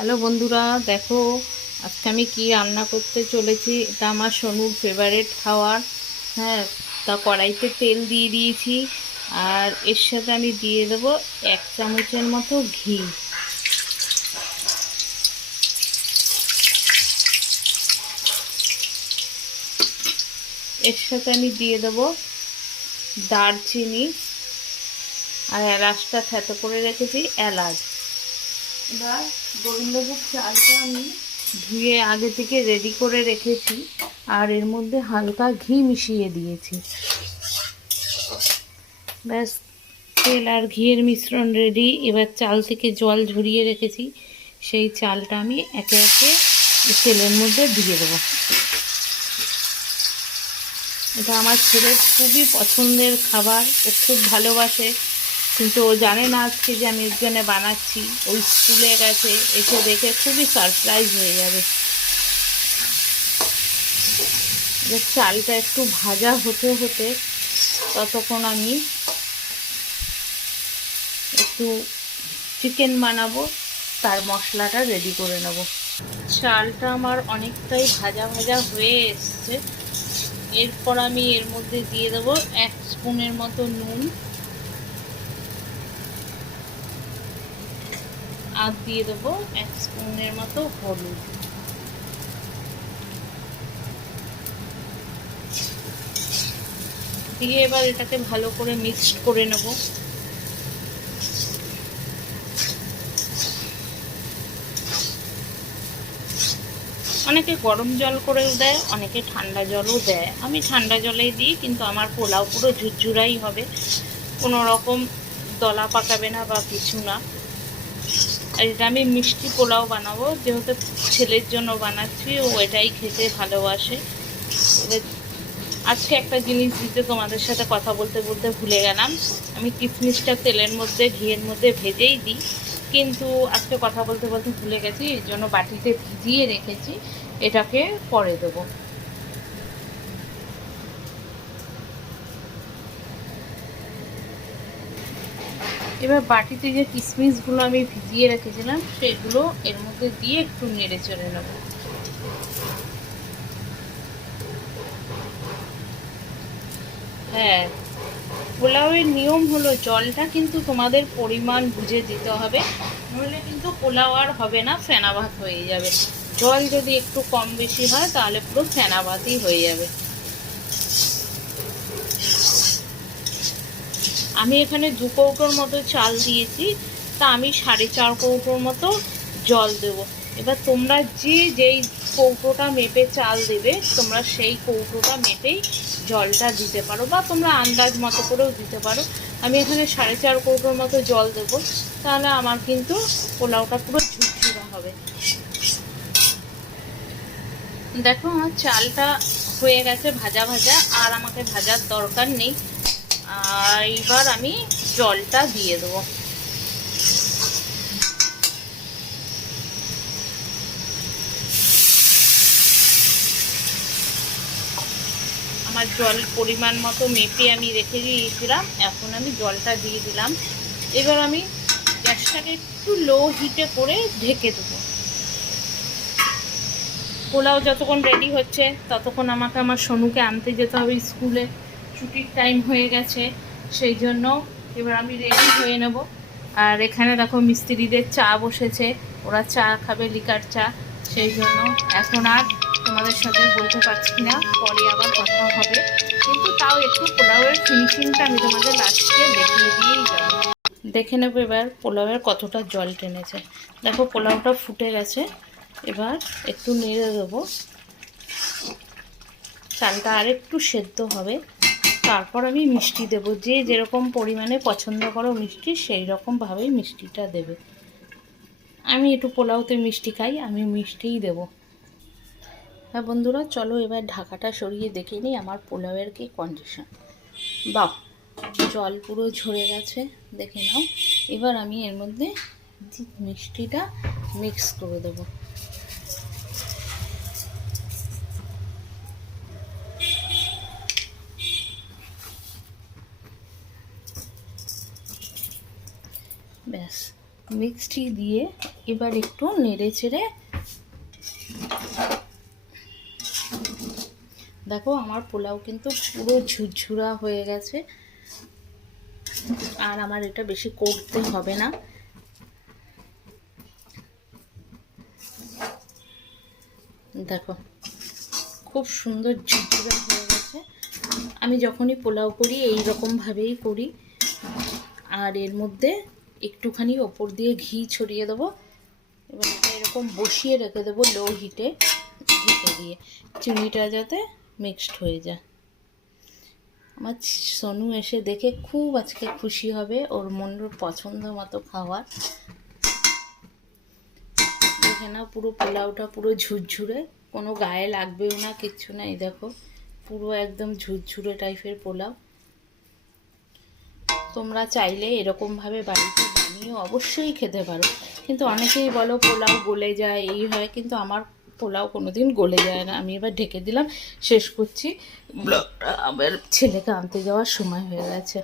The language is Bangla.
হ্যালো বন্ধুরা, দেখো আজকে আমি কি রান্না করতে চলেছি। এটা আমার সোনুর ফেভারিট খাবার। হ্যাঁ, তা কড়াইতে তেল দিয়ে দিয়েছি, আর এর সাথে আমি দিয়ে দেবো 1 চামচের মতো ঘি। এর সাথে আমি দিয়ে দেবো দারচিনি আর এলাচটা থেতো করে রেখেছি এলাচ। এবার গোবিন্দভোগ চালটা আমি ধুয়ে আগে থেকে রেডি করে রেখেছি, আর এর মধ্যে হালকা ঘি মিশিয়ে দিয়েছি। ব্যাস, তেল আর ঘিয়ের মিশ্রণ রেডি। এবার চাল থেকে জল ঝরিয়ে রেখেছি, সেই চালটা আমি একে একে তেলের মধ্যে দিয়ে দেবো। এটা আমার ছেলের খুবই পছন্দের খাবার, ও খুব ভালোবাসে, কিন্তু ও জানে না আজকে যে আমি এর জন্য বানাচ্ছি। ওই স্কুলে গেছে, এসে দেখে খুবই সারপ্রাইজ হয়ে যাবে। এবার চালটা একটু ভাজা হতে হতে ততক্ষণ আমি একটু চিকেন বানাবো, তার মশলাটা রেডি করে নেব। চালটা আমার অনেকটাই ভাজা ভাজা হয়ে এসছে। এরপর আমি এর মধ্যে দিয়ে দেবো 1 স্পুনের মতো নুন, আর দিয়ে দেবো 1 স্পুনের মতো হলুদ। দিয়ে এবার এটাকে ভালো করে মিক্সড করে নেব। অনেকে গরম জল করেও দেয়, অনেকে ঠান্ডা জলও দেয়। আমি ঠান্ডা জলেই দিই, কিন্তু আমার পোলাও পুরো ঝুরঝুরাই হবে, কোনো রকম দলা পাকাবে না বা কিছু না। আর এটা আমি মিষ্টি পোলাও বানাবো, যেহেতু ছেলের জন্য বানাচ্ছি, ও এটাই খেতে ভালোবাসে। আজকে একটা জিনিস দিতে তোমাদের সাথে কথা বলতে বলতে ভুলে গেলাম। আমি কিশমিশটা তেলের মধ্যে ঘিয়ের মধ্যে ভেজেই দিই, কিন্তু আজকে কথা বলতে বলতে ভুলে গেছি, এর জন্য বাটিতে ভিজিয়ে রেখেছি। এটাকে পরে দেবো। এবার বাটিতে যে কিশমিশগুলো আমি ভিজিয়ে রেখেছিলাম, সেগুলো এর মধ্যে দিয়ে একটু নেড়ে চেড়ে নেবো। হ্যাঁ, পোলাওয়ের নিয়ম হলো জলটা কিন্তু তোমাদের পরিমাণ বুঝে দিতে হবে, নইলে কিন্তু পোলাও আর হবে না, ফেনা ভাত হয়ে যাবে। জল যদি একটু কম বেশি হয় তাহলে পুরো ফেনা ভাতই হয়ে যাবে। আমি এখানে 2 কৌটোর মতো চাল দিয়েছি, তা আমি 4.5 কৌটোর মতো জল দেবো। এবার তোমরা যেই কৌটোটা মেপে চাল দেবে, তোমরা সেই কৌটোটা মেপেই জলটা দিতে পারো, বা তোমরা আন্দাজ মতো করেও দিতে পারো। আমি এখানে 4.5 কৌটোর মতো জল দেবো, তাহলে আমার কিন্তু পোলাওটা পুরো ঝুরঝুরা হবে। দেখো আমার চালটা হয়ে গেছে ভাজা ভাজা, আর আমাকে ভাজার দরকার নেই। আর এবার আমি জলটা দিয়ে দেবো। আমার জল পরিমাণ মতো মেপে আমি রেখে দিয়েছিলাম, এখন আমি জলটা দিয়ে দিলাম। এবার আমি গ্যাসটাকে একটু লো হিটে করে ঢেকে দেবো। পোলাও যতক্ষণ রেডি হচ্ছে ততক্ষণ আমাকে আমার সোনুকে আনতে যেতে হবে স্কুলে, ছুটির টাইম হয়ে গেছে, সেই জন্য এবার আমি রেডি হয়ে নেব। আর এখানে দেখো মিস্ত্রিদের চা বসেছে, ওরা চা খাবে, লিকার চা। সেই জন্য এখন আর তোমাদের সাথে বলতে পারছি না, পরে আবার কথা হবে, কিন্তু তাও একটু পোলাওয়ের ফিনিশিংটা আমি তোমাদের লাস্টে দেখিয়ে দিয়েই যাবো। দেখে নেবো এবার পোলাওয়ের কতটা জল টেনেছে। দেখো পোলাওটা ফুটে গেছে, এবার একটু নেড়ে দেবো। চালটা আর একটু সেদ্ধ হবে, তারপর আমি মিষ্টি দেবো। যে যেরকম পরিমাণে পছন্দ করো মিষ্টি, সেই রকমভাবেই মিষ্টিটা দেবে। আমি একটু পোলাওতে মিষ্টি খাই, আমি মিষ্টিই দেবো। হ্যাঁ বন্ধুরা, চলো এবার ঢাকাটা সরিয়ে দেখে নিই আমার পোলাওয়ের কি কন্ডিশন। বাহ, জল পুরো ঝরে গেছে, দেখে নাও। এবার আমি এর মধ্যে মিষ্টিটা মিক্স করে দেবো। ব্যাস, মিক্সটি দিয়ে এবার একটু নেড়ে চেড়ে দেখো আমার পোলাও কিন্তু পুরো ঝুরঝুরা হয়ে গেছে। আর আমার এটা বেশি করতে হবে না। দেখো খুব সুন্দর ঝুরঝুরা হয়ে গেছে। আমি যখনই পোলাও করি এই রকমভাবেই করি। আর এর মধ্যে একটুখানি ওপর দিয়ে ঘি ছড়িয়ে দেবো। এবার এটা এরকম বসিয়ে রেখে দেবো লো হিটে, ঢেকে দিয়ে, চিনিটা যাতে মিক্সড হয়ে যায়। আমার সোনু এসে দেখে খুব আজকে খুশি হবে, ওর মনের পছন্দ মতো খাবার। দেখে না পুরো পোলাওটা পুরো ঝুরঝুরে, কোনো গায়ে লাগবেও না, কিচ্ছু না। এই দেখো পুরো একদম ঝুরঝুরে টাইপের পোলাও। তোমরা চাইলে এরকমভাবে বাড়িতে বানিয়ে অবশ্যই খেতে পারো। কিন্তু অনেকেই বলো পোলাও গলে যায়, এই হয়, কিন্তু আমার পোলাও কোনোদিন গলে যায় না। আমি এবার ঢেকে দিলাম, শেষ করছি ব্লগটা। আমার ছেলেকে আনতে যাওয়ার সময় হয়ে গেছে।